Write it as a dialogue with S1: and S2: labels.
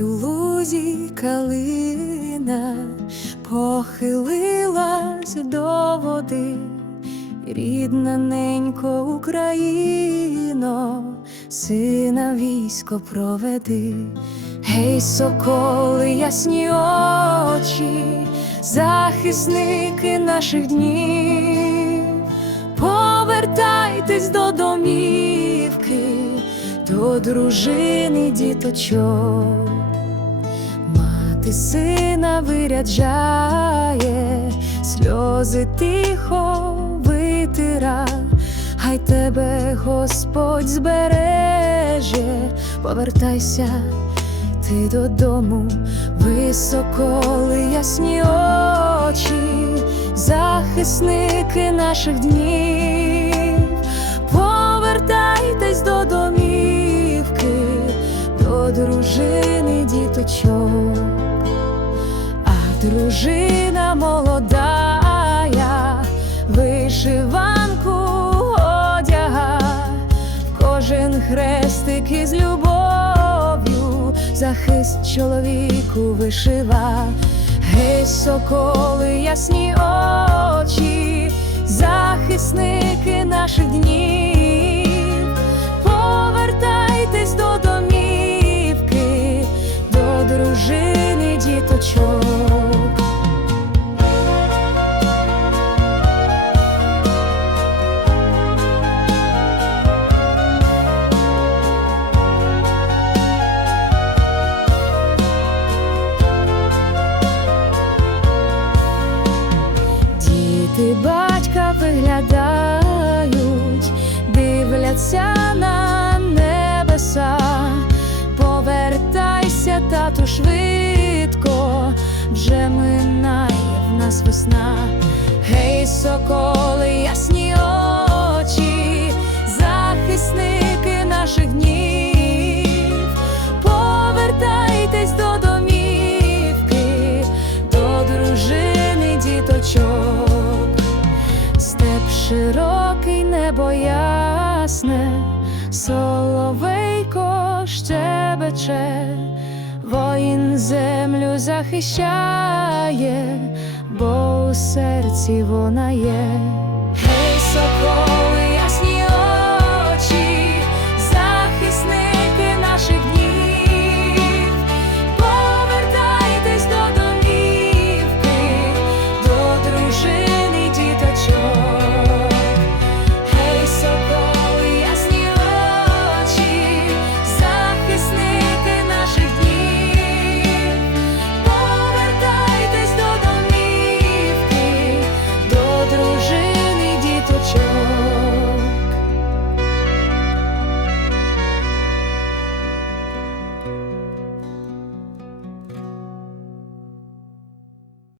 S1: й у лузі калина похилилась до води, рідна ненько Україно, сина військо проведи, гей, соколи, ясні очі, захисники наших днів, повертайтесь до домівки, до дружини діточок. Мати сина виряджає, сльози тихо витира, хай тебе Господь збереже, повертайся ти додому, високоли ясні очі, захисники наших днів, дружини діточок, а дружина молодая, вишиванку одяга, кожен хрестик із любов'ю, захист чоловіку вишива, гей, соколи, ясні очі, захисники наших днів, дружини. Діти батька виглядають, дивляться на весна, гей, соколи, ясні очі, захисники наших днів, повертайтесь до домівки, до дружини діточок, степ широкий, небо ясне, соловейко щебече, воїн землю захищає, бо у серці вона є. Гей, сокол,